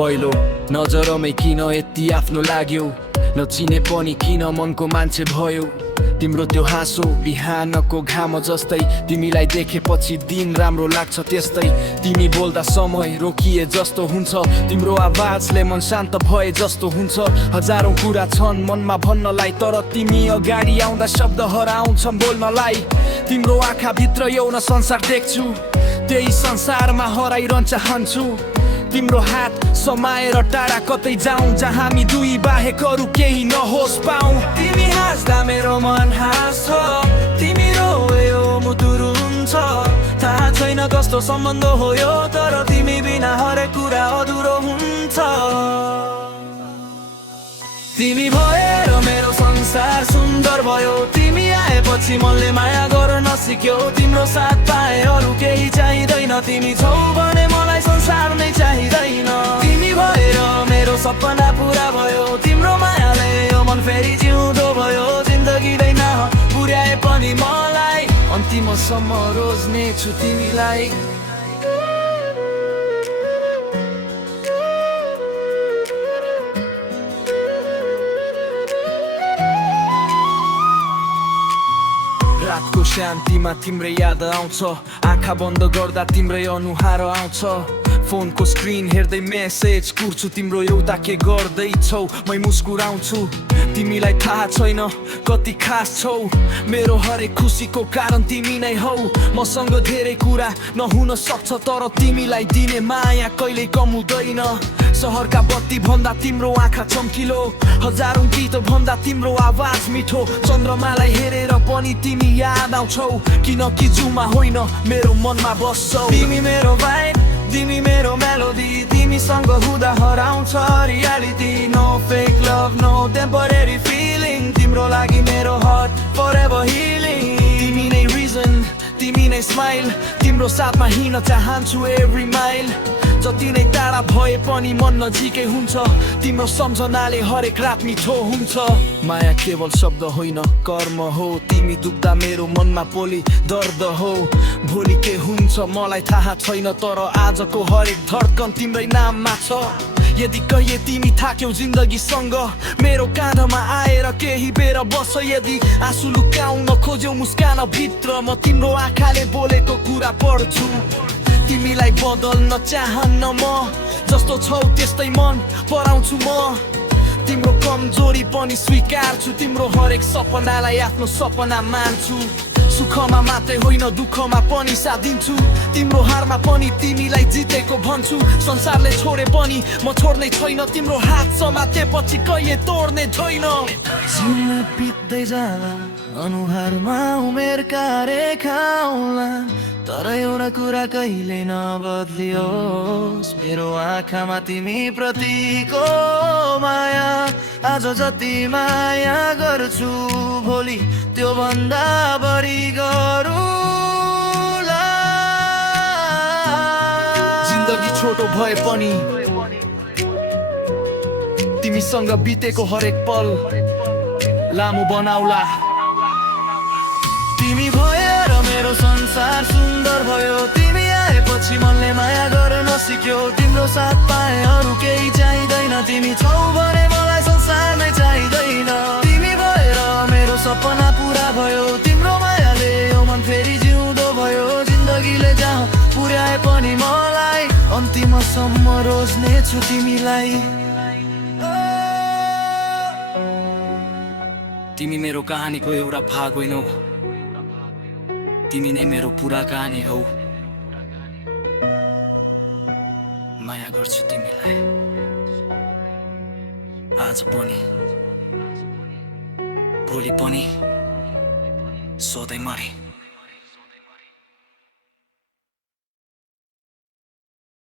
पहिलो नजरमै किन यति आफ्नो लाग्यो नचिने पनि किन मनको मान्छे भयो तिम्रो त्यो हाँसो बिहानको घाम जस्तै तिमीलाई देखेपछि दिन राम्रो लाग्छ त्यस्तै तिमी बोल्दा समय रोकिए जस्तो हुन्छ तिम्रो आवाजले मन शान्त भए जस्तो हुन्छ हजारौं कुरा छन् मनमा भन्नलाई तर तिमी अगाडि आउँदा शब्द हराउँछन् बोल्नलाई तिम्रो आँखा भित्र एउटा संसार देख्छु त्यही संसारमा हराइरहन चाहन्छु तिम्रो हात समाएर टाढा कतै जाउँ जहाँ हामी दुई बाहेक अरू केही नहोस् पाऊँ तिमी हाँस्दा मेरो मन हाँस्छ तिमी रोयो मुटु रुन्छ थाहा छैन कस्तो सम्बन्ध हो यो तर तिमी बिना हरेक कुरा अधुरो हुन्छ तिमी भएर मेरो संसार सुन्दर भयो तिमी आएपछि मनले माया गर्न सिक्यो तिम्रो साथ पाए अरू केही चाहिँदैन तिमी छौ भने मलाई संसार नै चाहिँदैन तिमी भएर मेरो सपना पुरा भयो तिम्रो मायाले यो मन फेरि जिउँदो भयो जिन्दगीले न पुर्याए पनि मलाई अन्तिमसम्म रोज्नेछु तिमीलाई रातको शान्तिमा तिम्रै याद आउँछ आँखा बन्द गर्दा तिम्रै अनुहार आउँछ फोनको स्क्रिन हेर्दै मेसेज कुर्छु तिम्रो एउटा के गर्दैछौ मै मुस्कुराउँछु तिमीलाई थाहा छैन कति खास छौ मेरो हरेक खुसीको कारण तिमी नै हौ मसँग धेरै कुरा नहुन सक्छ तर तिमीलाई दिने माया कहिल्यै कम हुँदैन सहरका बत्ती भन्दा तिम्रो आँखा चम्किलो हजारौं गीत भन्दा तिम्रो आवाज मिठो चन्द्रमालाई हेरेर पनि तिमी याद आउँछौ किनकि जुमा होइन मेरो मनमा बस्छौ तिमी मेरो भाइब तिमी मेरो मेलोडी तिमीसँग हुँदा हराउँछ reality no fake love no temporary feeling तिम्रो लागि मेरो हार्ट फरएभर हिलिङ तिमी नै रिजन तिमी नै स्माइल तिम्रो साथमा हिँड्न चाहन्छु एभ्री माइल जति नै टाढा भए पनि मन नजिकै हुन्छ तिम्रो सम्झनाले हरेक रात मिठो हुन्छ माया केवल शब्द होइन कर्म हो तिमी दुख्दा मेरो मनमा पोली दर्द हो भोलि के हुन्छ मलाई थाहा छैन तर आजको हरेक धड्कन तिम्रै नाममा छ यदि कहिले तिमी थाक्यौ जिन्दगीसँग मेरो काँधमा आएर केही बेर बस यदि आँसु लुकाउन खोज्यौ मुस्कान भित्र म तिम्रो आँखाले बोलेको कुरा पढ्छु तिमीलाई बदल्न चाहन्न म जस्तो छौ त्यस्तै मन पराउँछु म तिम्रो कमजोरी पनि स्वीकार्छु तिम्रो हरेक सपनालाई आफ्नो सपना मान्छु सुखमा मात्रै होइन दुःखमा पनि साथ दिन्छु तिम्रो हारमा पनि तिमीलाई जितेको भन्छु संसारले छोडे पनि म छोड्ने छैन तिम्रो हात समातेपछि कहिले तोड्ने छैन समय बित्दै जाला अनुहारमा उमेरका रेखा आउला तर एउटा कुरा कहिले नबदलियोस् मेरो आँखामा तिमी प्रतिको माया आज जति माया गर्छु भोलि त्यो भन्दा बढी गरौँला जिन्दगी छोटो भए पनि तिमीसँग बितेको हरेक पल लामो बनाउला तिमी भएर मेरो संसार सुन्दर भयो तिमी आएपछि मनले माया गर्न सिक्यो तिम्रो साथ पाए अरू केही चाहिँदैन तिमी छौ भने मलाई संसार नै चाहिँदैन तिमी भएर मेरो सपना पुरा भयो तिम्रो मायाले यो मन फेरि जिउँदो भयो जिन्दगीले जहाँ पुर्याए पनि मलाई अन्तिमसम्म रोज्नेछु तिमीलाई तिमी मेरो कहानीको एउटा भाग होइनौ तिमी नै मेरो पुरा कहानी हौ माया गर्छु तिमीलाई आज पनि भोलि पनि सधैँ